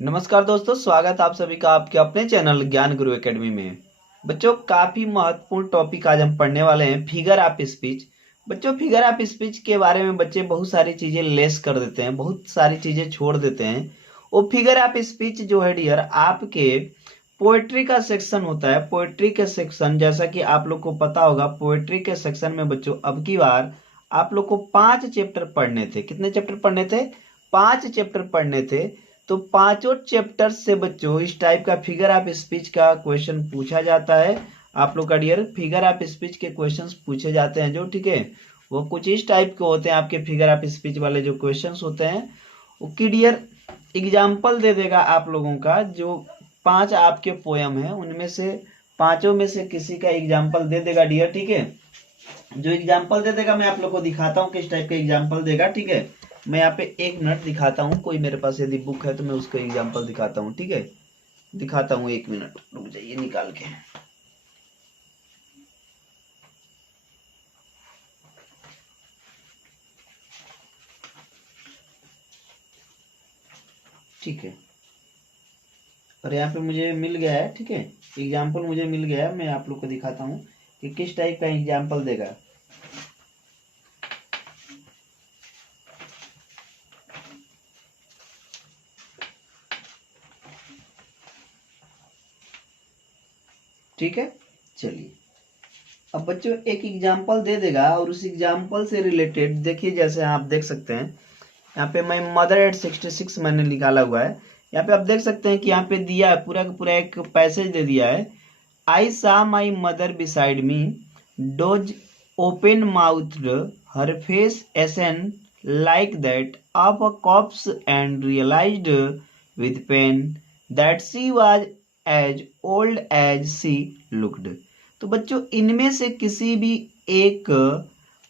नमस्कार दोस्तों, स्वागत आप सभी का आपके अपने चैनल ज्ञान गुरु एकेडमी में। बच्चों, काफी महत्वपूर्ण टॉपिक आज हम पढ़ने वाले हैं, फिगर ऑफ स्पीच। बच्चों, फिगर ऑफ स्पीच के बारे में बच्चे बहुत सारी चीजें लेस कर देते हैं, बहुत सारी चीजें छोड़ देते हैं। वो फिगर ऑफ स्पीच जो है डियर, आपके पोएट्री का सेक्शन होता है। पोएट्री के सेक्शन, जैसा कि आप लोग को पता होगा, पोएट्री के सेक्शन में बच्चों अब की बार आप लोग को 5 चैप्टर पढ़ने थे। कितने चैप्टर पढ़ने थे? 5 चैप्टर पढ़ने थे। तो पांचों चैप्टर से बच्चों इस टाइप का फिगर ऑफ स्पीच का क्वेश्चन पूछा जाता है। आप लोग का डियर फिगर ऑफ स्पीच के क्वेश्चंस पूछे जाते हैं जो, ठीक है, वो कुछ इस टाइप के होते हैं। आपके फिगर ऑफ स्पीच वाले जो क्वेश्चंस होते हैं वो की डियर एग्जाम्पल दे देगा आप लोगों का। जो 5 आपके पोयम है उनमें से पांचों में से किसी का एग्जाम्पल दे देगा डियर, ठीक है। जो एग्जाम्पल दे देगा मैं आप लोग को दिखाता हूँ किस टाइप का एग्जाम्पल देगा, ठीक है। मैं यहाँ पे 1 मिनट दिखाता हूँ, कोई मेरे पास यदि बुक है तो मैं उसका एग्जाम्पल दिखाता हूँ, ठीक है। दिखाता हूँ, 1 मिनट रुक जाइए निकाल के। ठीक है, और यहाँ पे मुझे मिल गया है, ठीक है, एग्जाम्पल मुझे मिल गया है। मैं आप लोग को दिखाता हूँ कि किस टाइप का एग्जाम्पल देगा। ठीक है, चलिए। अब बच्चों एक एग्जाम्पल दे देगा और उस एग्जाम्पल से रिलेटेड देखिए, जैसे आप देख सकते हैं यहाँ पे मैं मदर एट 66 मैंने निकाला हुआ है। यहाँ पे आप देख सकते हैं कि यहाँ पे दिया है पूरा का पूरा एक पैसेज दे दिया है। I saw my mother beside me, those open mouthed, her face ashen like that of a corpse and realised with pain that she was as old as she looked. तो बच्चों इनमें से किसी भी एक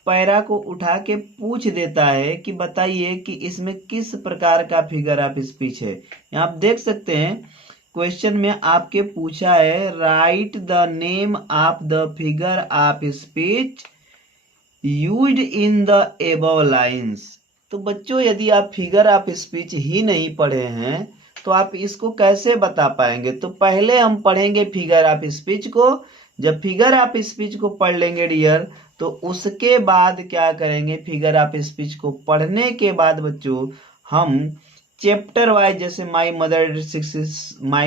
पैरा को उठा के पूछ देता है कि बताइए कि इसमें किस प्रकार का फिगर ऑफ स्पीच है। यहाँ आप देख सकते हैं क्वेश्चन में आपके पूछा है right the name of the figure of speech used in the above lines. तो बच्चों यदि आप फिगर ऑफ स्पीच ही नहीं पढ़े हैं तो आप इसको कैसे बता पाएंगे? तो पहले हम पढ़ेंगे फिगर ऑफ स्पीच को। जब फिगर ऑफ स्पीच को पढ़ लेंगे डियर, तो उसके बाद क्या करेंगे? फिगर ऑफ स्पीच को पढ़ने के बाद बच्चों हम चैप्टर वाइज, जैसे माई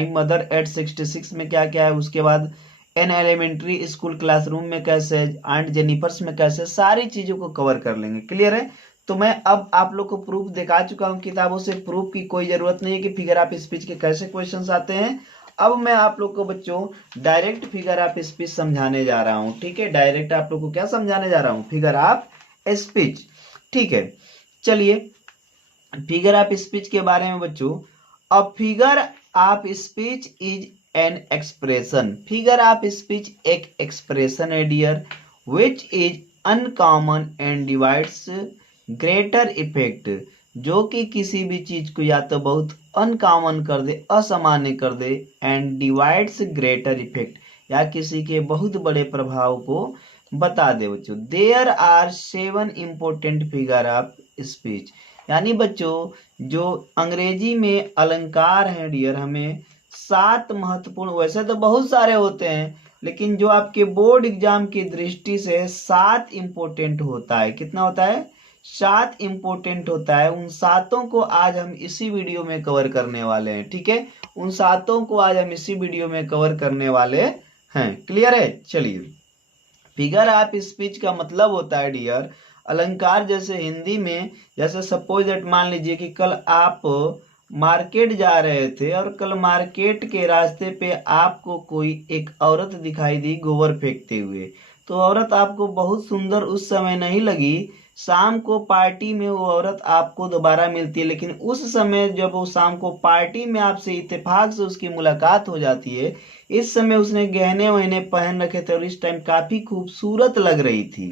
मदर एट 66 में क्या क्या है, उसके बाद एन एलिमेंट्री स्कूल क्लासरूम में कैसे, आंट जेनिफर्स में कैसे, सारी चीजों को कवर कर लेंगे। क्लियर है? तो मैं अब आप लोग को प्रूफ दिखा चुका हूं किताबों से, प्रूफ की कोई जरूरत नहीं है कि फिगर ऑफ स्पीच के कैसे क्वेश्चंस आते हैं। अब मैं आप लोग को बच्चों डायरेक्ट फिगर ऑफ स्पीच समझाने जा रहा हूं, ठीक है। डायरेक्ट आप लोग को क्या समझाने जा रहा हूं? फिगर ऑफ स्पीच, ठीक है। चलिए, फिगर ऑफ स्पीच के बारे में बच्चों, a figure of speech is an expression. Figure of speech एक एक्सप्रेशन है dear, which is uncommon and divides greater effect, जो कि किसी भी चीज को या तो बहुत अनकॉमन कर दे, असामान्य कर दे, एंड डिवाइड्स ग्रेटर इफेक्ट, या किसी के बहुत बड़े प्रभाव को बता दे। बच्चों there are 7 important figure of speech. यानी बच्चों जो अंग्रेजी में अलंकार है डियर, हमें 7 महत्वपूर्ण, वैसे तो बहुत सारे होते हैं लेकिन जो आपके बोर्ड एग्जाम की दृष्टि से 7 इंपोर्टेंट होता है। कितना होता है? 7 इंपोर्टेंट होता है। उन सातों को आज हम इसी वीडियो में कवर करने वाले हैं, ठीक है। उन सातों को आज हम इसी वीडियो में कवर करने वाले हैं। क्लियर है? चलिए, फिगर ऑफ स्पीच का मतलब होता है डियर अलंकार। जैसे हिंदी में, जैसे सपोज दैट मान लीजिए कि कल आप मार्केट जा रहे थे और कल मार्केट के रास्ते पे आपको कोई एक औरत दिखाई दी गोबर फेंकते हुए। तो औरत आपको बहुत सुंदर उस समय नहीं लगी। शाम को पार्टी में वो औरत आपको दोबारा मिलती है, लेकिन उस समय जब वो शाम को पार्टी में आपसे इत्तेफाक से उसकी मुलाकात हो जाती है, इस समय उसने गहने वहने पहन रखे थे और इस टाइम काफी खूबसूरत लग रही थी।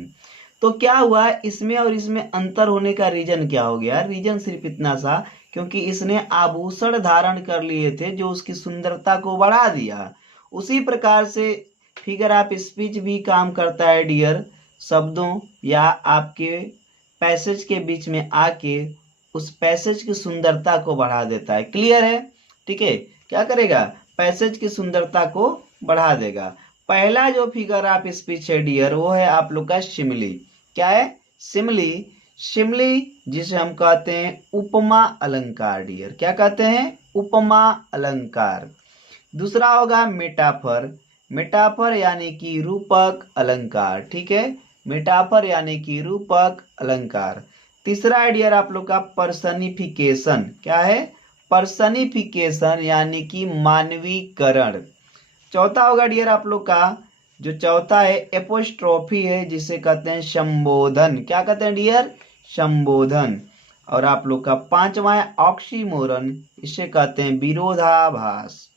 तो क्या हुआ इसमें और इसमें अंतर होने का रीजन क्या हो गया? रीजन सिर्फ इतना सा, क्योंकि इसने आभूषण धारण कर लिए थे जो उसकी सुंदरता को बढ़ा दिया। उसी प्रकार से फिगर ऑफ स्पीच भी काम करता है डियर, शब्दों या आपके पैसेज के बीच में आके उस पैसेज की सुंदरता को बढ़ा देता है। क्लियर है? ठीक है, क्या करेगा, पैसेज की सुंदरता को बढ़ा देगा। पहला जो फिगर ऑफ स्पीच है डियर वो है आप लोग का सिमिली। क्या है, सिमिली। सिमिली जिसे हम कहते हैं उपमा अलंकार डियर, क्या कहते हैं, उपमा अलंकार। दूसरा होगा मेटाफर। मेटाफर यानी कि रूपक अलंकार, ठीक है, मेटाफर यानी कि रूपक अलंकार। तीसरा डियर आप लोग का पर्सनिफिकेशन। क्या है, पर्सनिफिकेशन यानी कि मानवीकरण। चौथा होगा डियर आप लोग का, जो चौथा है एपोस्ट्रोफी है, जिसे कहते हैं संबोधन। क्या कहते हैं डियर, संबोधन। और आप लोग का पांचवा है ऑक्सीमोरन, इसे कहते हैं विरोधाभास।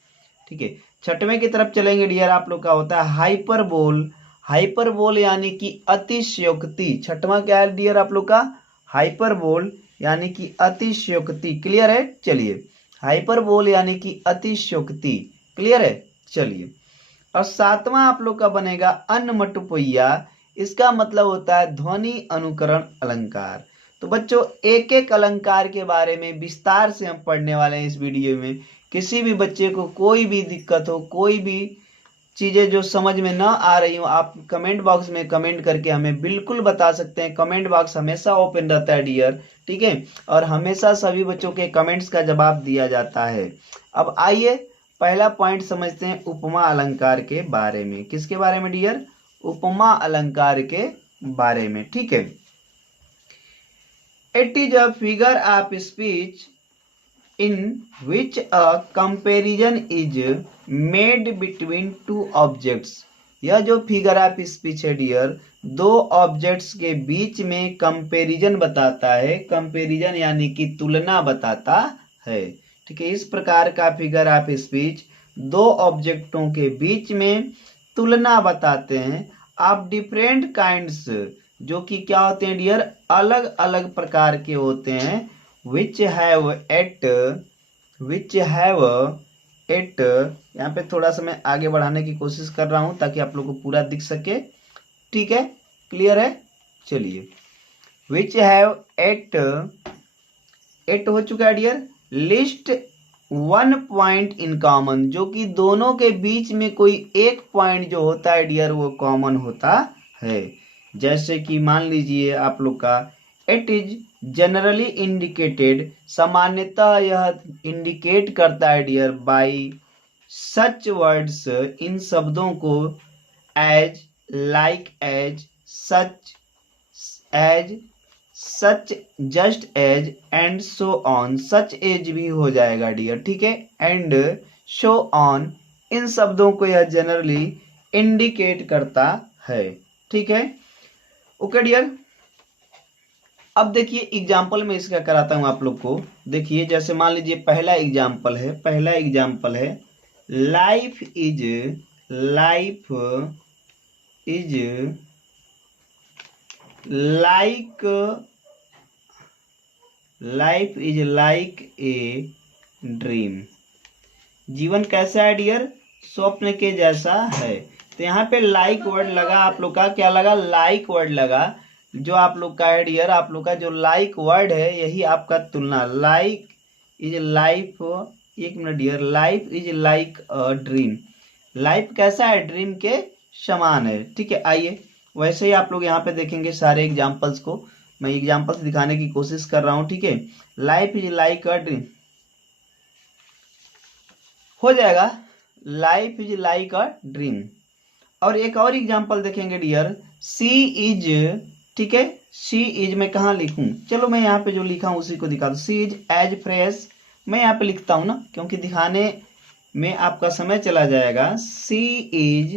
ठीक है, छठवें की तरफ चलेंगे डियर आप लोग का होता है हाइपरबोल। हाइपरबोल यानी कि अतिशयोक्ति। छठवां क्या है डियर आप लोग का, हाइपरबोल यानी कि अतिशयोक्ति। क्लियर है, चलिए, हाइपरबोल यानी कि अतिशयोक्ति। क्लियर है, चलिए। और सातवां आप लोग का बनेगा अनमटुपैया। इसका मतलब होता है ध्वनि अनुकरण अलंकार। तो बच्चों एक एक अलंकार के बारे में विस्तार से हम पढ़ने वाले हैं इस वीडियो में। किसी भी बच्चे को कोई भी दिक्कत हो, कोई भी चीजें जो समझ में ना आ रही हो, आप कमेंट बॉक्स में कमेंट करके हमें बिल्कुल बता सकते हैं। कमेंट बॉक्स हमेशा ओपन रहता है डियर, ठीक है, और हमेशा सभी बच्चों के कमेंट्स का जवाब दिया जाता है। अब आइए पहला पॉइंट समझते हैं उपमा अलंकार के बारे में। किसके बारे में डियर, उपमा अलंकार के बारे में, ठीक है। It is a figure of speech in which a comparison is made between two objects। यह जो फिगर ऑफ स्पीच है डियर, दो ऑब्जेक्ट्स के बीच में कंपैरिजन बताता है। कंपैरिजन यानी कि तुलना बताता है, ठीक है। इस प्रकार का फिगर ऑफ स्पीच दो ऑब्जेक्टों के बीच में तुलना बताते हैं ऑफ डिफरेंट काइंड्स, जो कि क्या होते हैं डियर, अलग अलग प्रकार के होते हैं। which have at यहाँ पे थोड़ा सा मैं आगे बढ़ाने की कोशिश कर रहा हूं ताकि आप लोग को पूरा दिख सके, ठीक है, क्लियर है, चलिए। which have at हो चुका है dear, list one point in common, जो कि दोनों के बीच में कोई एक पॉइंट जो होता है डियर वो कॉमन होता है। जैसे कि मान लीजिए आप लोग का इट इज जनरली इंडिकेटेड, सामान्यतः यह इंडिकेट करता है डियर बाय सच वर्ड्स, इन शब्दों को, as, like as, such as, such, just as and so on. Such as भी हो जाएगा डियर, ठीक है, एंड शो ऑन, इन शब्दों को यह जनरली इंडिकेट करता है, ठीक है, ओके डियर। अब देखिए एग्जाम्पल में इसका कराता हूं आप लोग को। देखिए जैसे मान लीजिए पहला एग्जाम्पल है life is like a dream. जीवन कैसा है डियर, स्वप्न के जैसा है। तो यहाँ पे लाइक वर्ड लगा आप लोग का, क्या लगा, लाइक वर्ड लगा। जो आप लोग का है डियर, आप लोग का जो लाइक वर्ड है यही आपका तुलना, लाइक इज लाइफ, एक minute dear, life is like a dream. Life कैसा है, ड्रीम के समान है, ठीक है। आइए वैसे ही आप लोग यहाँ पे देखेंगे सारे एग्जाम्पल्स को, मैं एग्जाम्पल्स दिखाने की कोशिश कर रहा हूँ, ठीक है। Life is like a dream हो जाएगा, life is like a dream. और एक और एग्जाम्पल देखेंगे डियर, सी इज, ठीक है, सी इज मैं कहाँ लिखूं, चलो मैं यहाँ पे जो लिखा हूं उसी को दिखा दूं। सी इज एज फ्रेश, मैं यहाँ पे लिखता हूं ना, क्योंकि दिखाने में आपका समय चला जाएगा। She is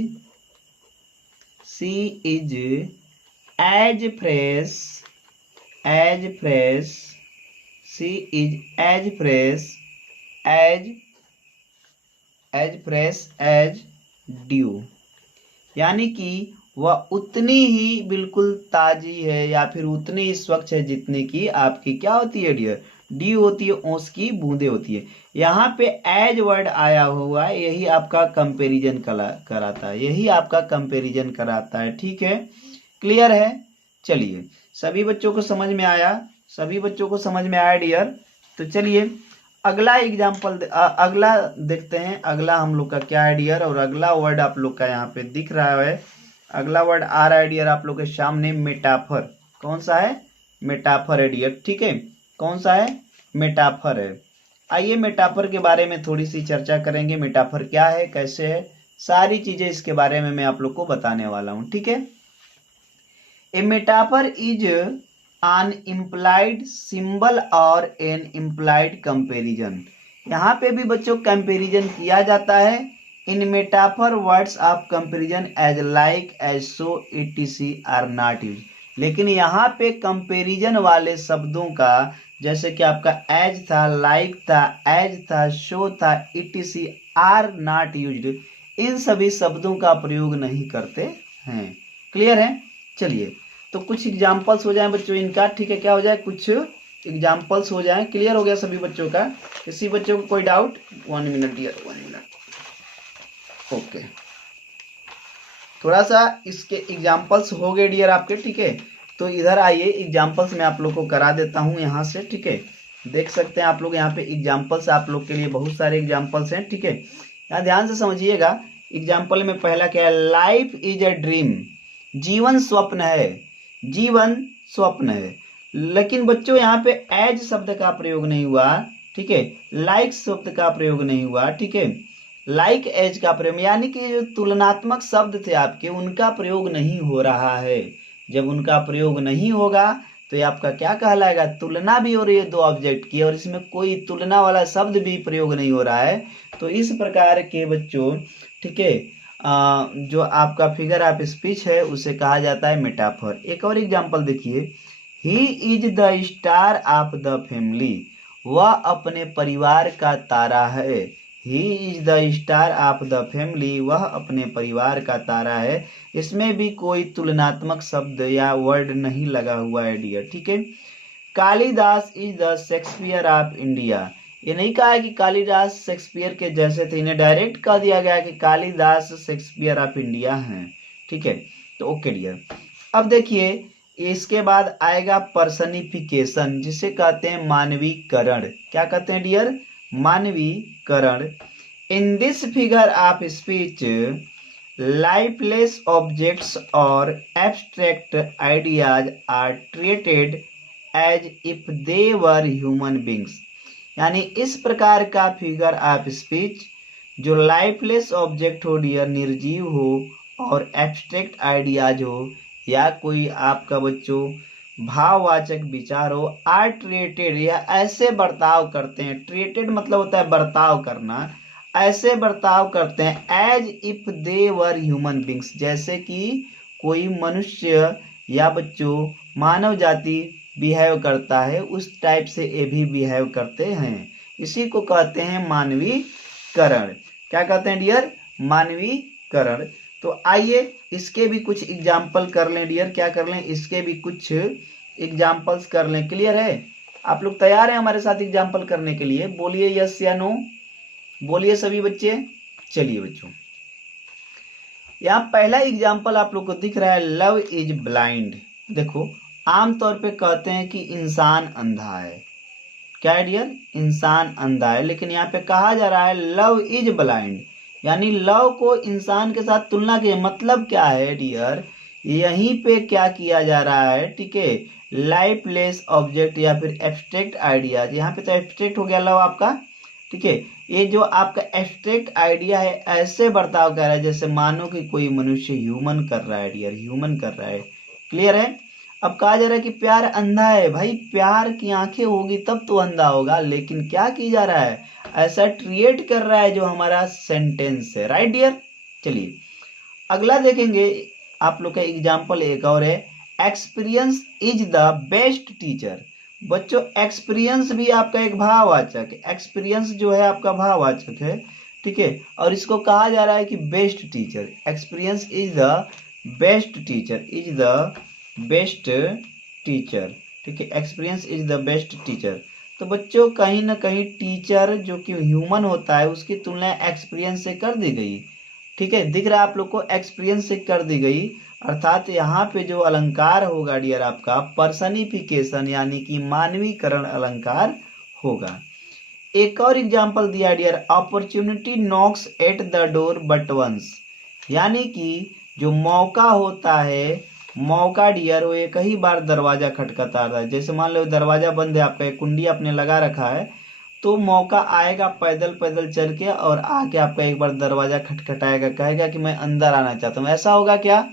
as fresh, she is as fresh as dew, यानी कि वह उतनी ही बिल्कुल ताजी है या फिर उतनी ही स्वच्छ है जितनी की आपकी क्या होती है डियर, ड्यू होती है, ओस की बूंदे होती है। यहाँ पे एज वर्ड आया हुआ है, यही आपका कंपैरिजन कराता है, यही आपका कंपैरिजन कराता है, ठीक है, क्लियर है। चलिए सभी बच्चों को समझ में आया, डियर। तो चलिए अगला एग्जाम्पल अगला देखते हैं। अगला हम लोग का क्या है डियर, और अगला वर्ड आप लोग का यहाँ पे दिख रहा है। अगला वर्ड आ रहा है डियर आप लोग के सामने, मेटाफर। कौन सा है? मेटाफर है डियर, ठीक है। कौन सा है? मेटाफर है। आइए मेटाफर के बारे में थोड़ी सी चर्चा करेंगे। मेटाफर क्या है, कैसे है, सारी चीजें इसके बारे में मैं आप लोग को बताने वाला हूं, ठीक है। A metaphor is an implied symbol और an implied comparison। यहाँ पे भी बच्चों कंपैरिजन किया जाता है। In metaphor words of comparison as like as so etc are not use. लेकिन यहाँ पे कंपैरिजन वाले शब्दों का, जैसे कि आपका एज था, लाइक था, एज था, शो था, etc आर नॉट यूज्ड, इन सभी शब्दों का प्रयोग नहीं करते हैं। क्लियर है? चलिए तो कुछ एग्जाम्पल्स हो जाएं बच्चों इनका, ठीक है। क्या हो जाए? कुछ एग्जाम्पल्स हो जाएं। क्लियर हो गया सभी बच्चों का? किसी बच्चों को कोई doubt? 1 minute dear, 1 minute. Okay, थोड़ा सा इसके एग्जाम्पल्स हो गए डियर आपके, ठीक है। तो इधर आइए, एग्जाम्पल्स मैं आप लोग को करा देता हूं यहाँ से, ठीक है। देख सकते हैं आप लोग यहाँ पे एग्जाम्पल्स, आप लोग के लिए बहुत सारे एग्जाम्पल्स हैं, ठीक है। यहाँ ध्यान से समझिएगा। एग्जाम्पल में पहला क्या है? Life is a dream. जीवन स्वप्न है, जीवन स्वप्न है। लेकिन बच्चों यहाँ पे एज शब्द का प्रयोग नहीं हुआ, ठीक है। लाइक शब्द का प्रयोग नहीं हुआ, ठीक है। लाइक एज का प्रयोग, यानी कि जो तुलनात्मक शब्द थे आपके, उनका प्रयोग नहीं हो रहा है। जब उनका प्रयोग नहीं होगा तो ये आपका क्या कहलाएगा? तुलना भी हो रही है दो ऑब्जेक्ट की, और इसमें कोई तुलना वाला शब्द भी प्रयोग नहीं हो रहा है। तो इस प्रकार के बच्चों, ठीक है, जो आपका फिगर ऑफ स्पीच है उसे कहा जाता है मेटाफर। एक और एग्जांपल देखिए, he is the star of the family. वह अपने परिवार का तारा है। He is the star of the family, वह अपने परिवार का तारा है। इसमें भी कोई तुलनात्मक शब्द या वर्ड नहीं लगा हुआ है डियर, ठीक है। Kalidas is the Shakespeare of India. ये नहीं कहा है कि कालिदास शेक्सपियर के जैसे थे, इन्हें डायरेक्ट कह दिया गया कि कालिदास शेक्सपियर ऑफ इंडिया हैं, ठीक है। तो ओके डियर, अब देखिए इसके बाद आएगा पर्सनिफिकेशन, जिसे कहते हैं मानवीकरण। क्या कहते हैं डियर? मानवीकरण। In this figure of speech lifeless objects और abstract ideas are treated as if they were human beings. यानी इस प्रकार का फिगर ऑफ स्पीच जो लाइफलेस ऑब्जेक्ट हो डियर, निर्जीव हो, और एब्स्ट्रैक्ट आइडियाज हो, या कोई आपका बच्चों भाववाचक विचार हो, आर ट्रीटेड, या ऐसे बर्ताव करते हैं। ट्रीटेड मतलब होता है बर्ताव करना। ऐसे बर्ताव करते हैं as if they were human beings, जैसे कि कोई मनुष्य या बच्चों मानव जाति बिहेव करता है, उस टाइप से ये भी बिहेव करते हैं। इसी को कहते हैं मानवीकरण। क्या कहते हैं डियर? मानवीकरण। तो आइए इसके भी कुछ एग्जाम्पल कर लें डियर। क्या कर लें? इसके भी कुछ एग्जाम्पल्स कर लें। क्लियर है? आप लोग तैयार हैं हमारे साथ एग्जाम्पल करने के लिए? बोलिए यस या नो, बोलिए सभी बच्चे। चलिए बच्चों, यहाँ पहला एग्जाम्पल आप लोग को दिख रहा है, लव इज ब्लाइंड। देखो, आमतौर पे कहते हैं कि इंसान अंधा है। क्या है डियर? इंसान अंधा है। लेकिन यहाँ पे कहा जा रहा है लव इज ब्लाइंड, यानी लव को इंसान के साथ तुलना की। मतलब क्या है डियर? यहीं पे क्या किया जा रहा है, ठीक है, लाइफलेस ऑब्जेक्ट या फिर एब्स्ट्रैक्ट आइडियाज। यहाँ पे तो एब्स्ट्रैक्ट हो गया लव आपका, ठीक है। ये जो आपका एब्स्ट्रैक्ट आइडिया है, ऐसे बर्ताव कर रहा है जैसे मानो कि कोई मनुष्य ह्यूमन कर रहा है डियर, ह्यूमन कर रहा है। क्लियर है? अब कहा जा रहा है कि प्यार अंधा है। भाई प्यार की आंखें होगी तब तो अंधा होगा, लेकिन क्या की जा रहा है? ऐसा क्रिएट कर रहा है जो हमारा सेंटेंस है। Right dear? चलिए अगला देखेंगे आप लोग का एग्जाम्पल एक और है, experience is the best teacher. बच्चों एक्सपीरियंस भी आपका एक भाववाचक है। एक्सपीरियंस जो है आपका भाववाचक है, ठीक है, और इसको कहा जा रहा है कि best teacher. Experience is the best teacher, is the best teacher, ठीक है। Experience is the best teacher. तो बच्चों कहीं ना कहीं टीचर जो कि ह्यूमन होता है उसकी तुलना एक्सपीरियंस से कर दी गई, ठीक है। दिख रहा है आप लोग को? एक्सपीरियंस से कर दी गई, अर्थात यहाँ पे जो अलंकार होगा डियर आपका पर्सनिफिकेशन, यानी कि मानवीकरण अलंकार होगा। एक और एग्जाम्पल दिया dear, opportunity knocks at the door but once, यानी कि जो मौका होता है, मौका डियर वो एक ही बार दरवाजा खटखटा रहा है। जैसे मान लो दरवाजा बंद है आपका, एक कुंडी आपने लगा रखा है, तो मौका आएगा पैदल पैदल चल के और आके आपका एक बार दरवाजा खटखटाएगा, कहेगा कि मैं अंदर आना चाहता हूँ। ऐसा होगा क्या?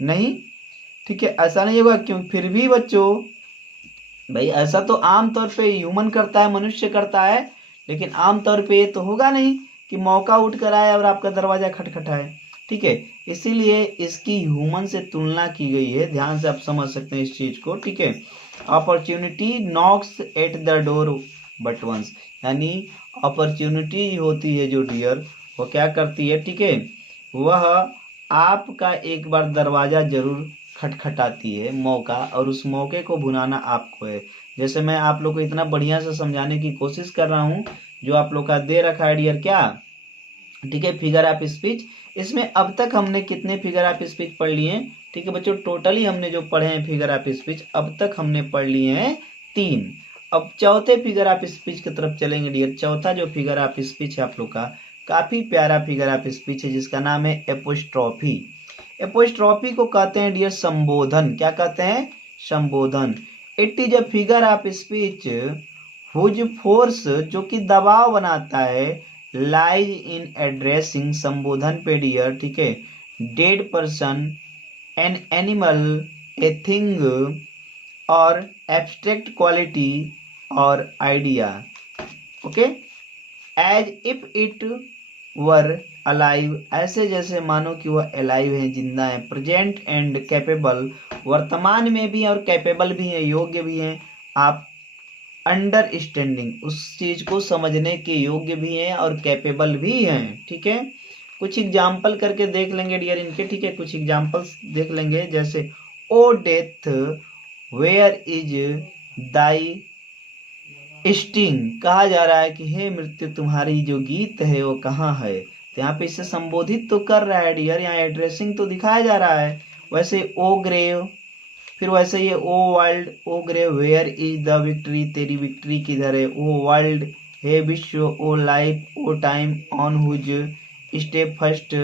नहीं, ठीक है, ऐसा नहीं होगा। क्यों? फिर भी बच्चों भाई ऐसा तो आमतौर पे ह्यूमन करता है, मनुष्य करता है, लेकिन आमतौर पे ये तो होगा नहीं कि मौका उठ कर आए और आपका दरवाजा खटखटाए। ठीक है, इसीलिए इसकी ह्यूमन से तुलना की गई है। ध्यान से आप समझ सकते हैं इस चीज को। ठीक है, opportunity knocks at the door but once, यानी अपॉर्चुनिटी होती है जो डियर, वो क्या करती है? ठीक है, वह आपका एक बार दरवाजा जरूर खटखटाती है, मौका, और उस मौके को भुनाना आपको है। जैसे मैं आप लोग को इतना बढ़िया से समझाने की कोशिश कर रहा हूँ, जो आप लोग का दे रखा है डियर क्या, ठीक है, फिगर ऑफ स्पीच। इसमें अब तक हमने कितने फिगर ऑफ स्पीच पढ़ लिए हैं? ठीक है बच्चों, टोटली हमने जो पढ़े हैं फिगर ऑफ स्पीच अब तक हमने पढ़ लिए हैं 3। अब चौथे फिगर ऑफ स्पीच की तरफ चलेंगे डियर। चौथा जो फिगर ऑफ स्पीच है आप लोग का, काफी प्यारा फिगर ऑफ स्पीच है, जिसका नाम है एपोस्ट्रॉफी। एपोस्ट्रॉफी को कहते हैं डियर संबोधन। क्या कहते हैं? संबोधन। It is a figure of speech whose force, जो कि दबाव बनाता है, लाइज इन एड्रेसिंग, संबोधन पे डियर, ठीक है, dead person, an animal, a thing, और एब्स्ट्रैक्ट क्वालिटी और idea. Okay, as if it were alive, ऐसे जैसे मानो कि वह अलाइव है, जिंदा है। प्रेजेंट एंड कैपेबल, वर्तमान में भी और कैपेबल भी है, योग्य भी है। आप अंडरस्टैंडिंग, उस चीज को समझने के योग्य भी हैं और कैपेबल भी हैं। ठीक है, कुछ एग्जाम्पल करके देख लेंगे डियर इनके। ठीक है, कुछ एग्जाम्पल्स देख लेंगे, जैसे O death where is thy sting, कहा जा रहा है कि हे मृत्यु तुम्हारी जो गीत है वो कहाँ है। तो यहाँ पे इसे संबोधित तो कर रहा है डियर, यहाँ एड्रेसिंग तो दिखाया जा रहा है। वैसे ओ ग्रेव, फिर वैसे ये O world, O grave where is the victory, तेरी विक्ट्री किधर है। ओ वर्ल्ड, हे विश्व, O life, O time, on whose step first.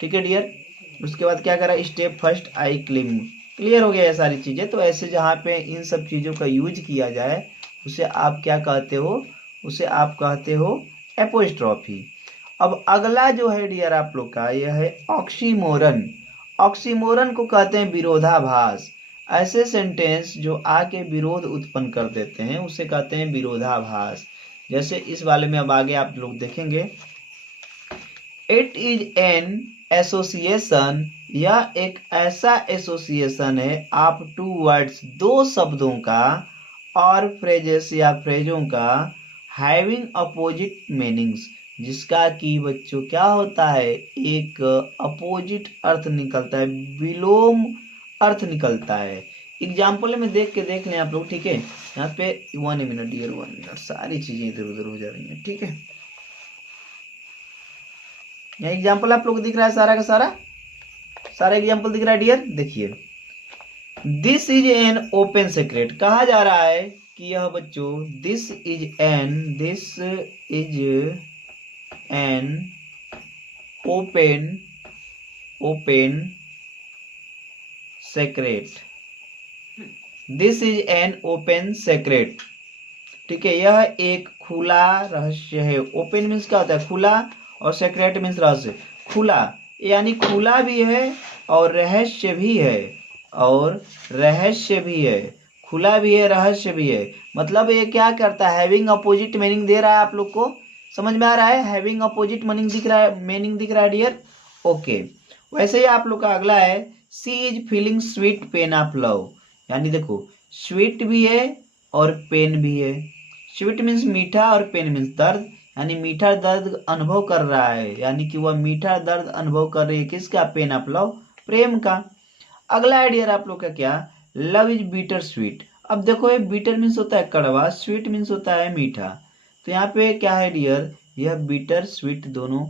ठीक है डियर, उसके बाद क्या करा, step first I climb. Clear हो गया ये सारी चीजें। तो ऐसे जहाँ पे इन सब चीजों का यूज किया जाए, उसे आप क्या कहते हो? उसे आप कहते हो एपोस्ट्रॉफी। अब अगला जो है डियर आप लोग का, यह है ऑक्सीमोरन। ऑक्सीमोरन को कहते हैं विरोधाभास। ऐसे सेंटेंस जो आके विरोध उत्पन्न कर देते हैं उसे कहते हैं विरोधाभास। जैसे इस वाले में अब आगे आप लोग देखेंगे, इट इज एन एसोसिएशन, यह एक ऐसा एसोसिएशन है आप टू वर्ड्स, दो शब्दों का, और फ्रेजेस या फ्रेजों का, हैविंग अपोजिट मीनिंग्स, जिसका कि बच्चों क्या होता है, एक अपोजिट अर्थ निकलता है, विलोम अर्थ निकलता है। एग्जाम्पल में देख के देख लें आप लोग। ठीक है, यहाँ पे 1 मिनट डियर, 1 मिनट, सारी चीजें इधर उधर हो जा रही हैं। ठीक है, यहाँ एग्जाम्पल आप लोग को दिख रहा है, सारा का सारा एग्जाम्पल दिख रहा है डियर। देखिए, this is an open secret, कहा जा रहा है कि यह बच्चों this is an open secret, this is an open secret. ठीक है, यह एक खुला रहस्य है। ओपन मीन्स क्या होता है? खुला, और सीक्रेट मीन्स रहस्य। खुला यानी खुला भी है और रहस्य भी है, और रहस्य भी है, खुला भी है, रहस्य भी है। मतलब ये क्या करता है? हैविंग अपोजिट मीनिंग दे रहा है। आप लोग को समझ में आ रहा है? हैविंग अपोजिट मीनिंग दिख रहा है, मीनिंग दिख रहा है डियर। ओके, वैसे ही आप लोग का अगला है, she is feeling sweet pain of love, यानी देखो स्वीट भी है और पेन भी है। स्वीट मीन्स मीठा और पेन मीन्स दर्द, यानी मीठा दर्द अनुभव कर रहा है, यानी कि वह मीठा दर्द अनुभव कर रही है। किसका? पेन ऑफ लव, प्रेम का। अगला आइडिया आप लोग का क्या, लव इज बीटर स्वीट। अब देखो ये बीटर मीन्स होता है कड़वा, स्वीट मीन्स होता है मीठा। तो यहाँ पे क्या है डियर, यह बीटर स्वीट दोनों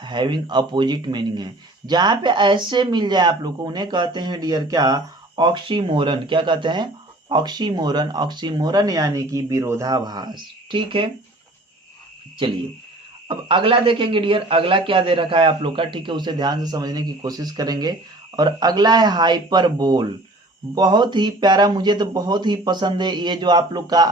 हैविंग अपोजिट मीनिंग है। जहाँ पे ऐसे मिल जाए आप लोग को, उन्हें कहते हैं डियर क्या, ऑक्सीमोरन। क्या कहते हैं? ऑक्सीमोरन। ऑक्सीमोरन यानी कि विरोधाभास। ठीक है, चलिए अब अगला देखेंगे डियर, अगला क्या दे रखा है आप लोग का, ठीक है, उसे ध्यान से समझने की कोशिश करेंगे। और अगला है हाइपरबोल। बहुत ही प्यारा, मुझे तो बहुत ही पसंद है ये जो आप लोग का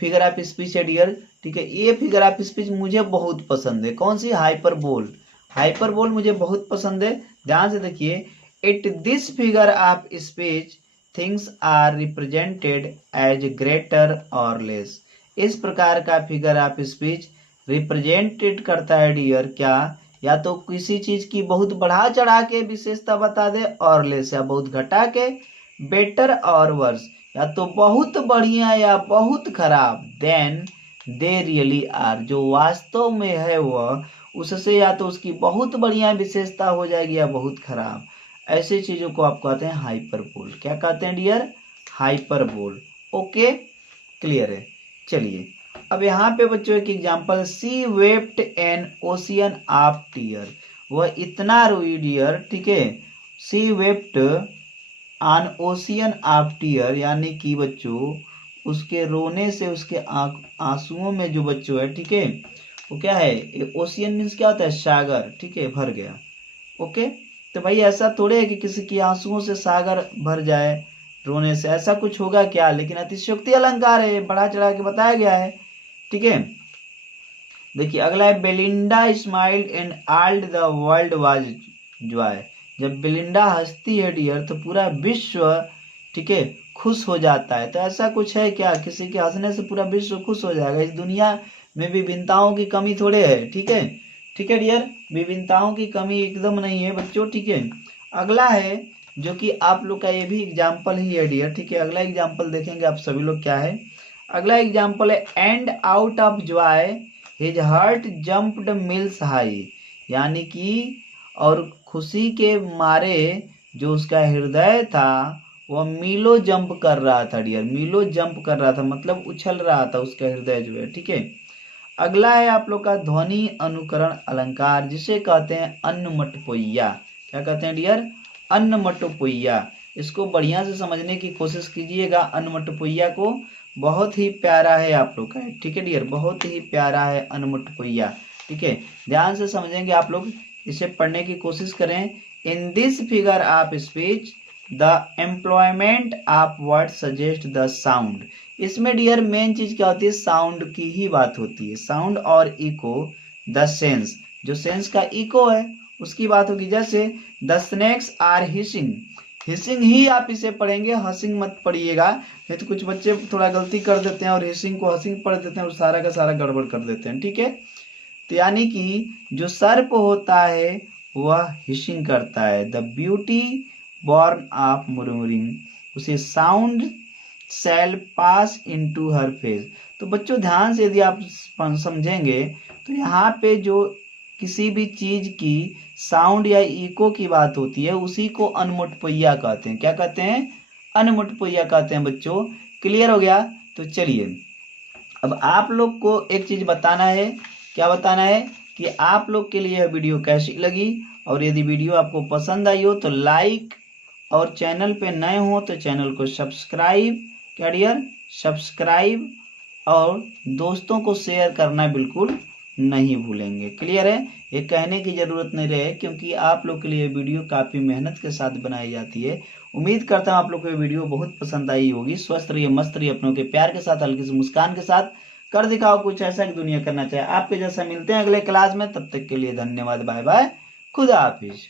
फिगर ऑफ स्पीच है डियर, ठीक है। ये फिगर ऑफ स्पीच मुझे बहुत पसंद है। कौन सी? हाइपरबोल। हाइपरबोल मुझे बहुत पसंद है। ध्यान से देखिए, it this figure of speech things are represented as greater और लेस। इस प्रकार का फिगर ऑफ स्पीच रिप्रेजेंटेड करता है डियर क्या, या तो किसी चीज की बहुत बढ़ा चढ़ा के विशेषता बता दे और लेस, या बहुत घटा के बेटर और वर्स, या तो बहुत बढ़िया या बहुत खराब, देन दे रियली आर, जो वास्तव में है वह उससे या तो उसकी बहुत बढ़िया विशेषता हो जाएगी या बहुत खराब। ऐसे चीजों को आप कहते हैं हाइपरबोल। क्या कहते हैं डियर? हाइपरबोल। ओके, क्लियर है। चलिए अब यहाँ पे बच्चों एक example, she wept an ocean of tear. वह इतना रोई डियर, ठीक है। She wept on ocean of tear, यानी कि बच्चों उसके रोने से उसके आंसुओं में जो बच्चों है, ठीक है, वो क्या है? ओशियन मीन्स क्या होता है? सागर, ठीक है, भर गया। ओके, तो भाई ऐसा थोड़े है कि किसी की आंसुओं से सागर भर जाए रोने से, ऐसा कुछ होगा क्या? लेकिन अतिशयोक्ति अलंकार है, बढ़ा चढ़ा के बताया गया है, ठीक है। देखिए अगला है, Belinda smiled and all the world was Joy. जब बेलिंडा हंसती है डियर तो पूरा विश्व, ठीक है, खुश हो जाता है। तो ऐसा कुछ है क्या? किसी के हंसने से पूरा विश्व खुश हो जाएगा? इस दुनिया में विभिन्नताओं की कमी थोड़े है, ठीक है, ठीक है डियर, विभिन्नताओं की कमी एकदम नहीं है बच्चों, ठीक है। अगला है जो कि आप लोग का ये भी एग्जाम्पल ही है डियर, ठीक है। अगला एग्जाम्पल देखेंगे आप सभी लोग क्या है। अगला एग्जाम्पल है, and out of Joy his heart jumped mills high, यानी कि और खुशी के मारे जो उसका हृदय था वह मीलो जंप कर रहा था डियर, मीलो जंप कर रहा था, मतलब उछल रहा था उसका हृदय जो है, ठीक है। अगला है आप लोग का ध्वनि अनुकरण अलंकार, जिसे कहते हैं अन्नमटपोइया। क्या कहते हैं डियर? अन्नमटपोइया। इसको बढ़िया से समझने की कोशिश कीजिएगा। अन्नमटपोइया को बहुत ही प्यारा है आप लोग का, ठीक है डियर, बहुत ही प्यारा है अन्नमटपोइया, ठीक है। ध्यान से समझेंगे आप लोग, इसे पढ़ने की कोशिश करें। इन this figure of speech the employment of word suggest the sound. इसमें डियर मेन चीज क्या होती है? साउंड की ही बात होती है। साउंड और इको, द सेंस, जो सेंस का इको है उसकी बात होगी। जैसे the snakes are hissing, hissing ही आप इसे पढ़ेंगे, हसिंग मत पढ़िएगा, नहीं तो कुछ बच्चे थोड़ा गलती कर देते हैं और हिसिंग को हसिंग पढ़ देते हैं और सारा का सारा गड़बड़ कर देते हैं, ठीक है। तो यानी कि जो सर्प होता है वह हिसिंग करता है। द ब्यूटी बॉर्न ऑफ मुरमुरिंग, उसे साउंड शैल पास इनटू हर फेस। तो बच्चों ध्यान से यदि आप समझेंगे तो यहाँ पे जो किसी भी चीज की साउंड या इको की बात होती है उसी को अनमुठपुइया कहते हैं। क्या कहते हैं? अनमुठपुइया कहते हैं बच्चों। क्लियर हो गया? तो चलिए अब आप लोग को एक चीज बताना है। क्या बताना है? कि आप लोग के लिए यह वीडियो कैसी लगी, और यदि वीडियो आपको पसंद आई हो तो लाइक, और चैनल पे नए हो तो चैनल को सब्सक्राइब, क्या डियर, सब्सक्राइब, और दोस्तों को शेयर करना बिल्कुल नहीं भूलेंगे। क्लियर है? ये कहने की जरूरत नहीं रहे, क्योंकि आप लोग के लिए वीडियो काफी मेहनत के साथ बनाई जाती है। उम्मीद करता हूँ आप लोग को ये वीडियो बहुत पसंद आई होगी। स्वस्थ रहिए, मस्त रहिए, अपनों के प्यार के साथ, हल्की सी मुस्कान के साथ। कर दिखाओ कुछ ऐसा कि दुनिया करना चाहे आपके जैसा। मिलते हैं अगले क्लास में, तब तक के लिए धन्यवाद, बाय बाय, खुदा हाफिज।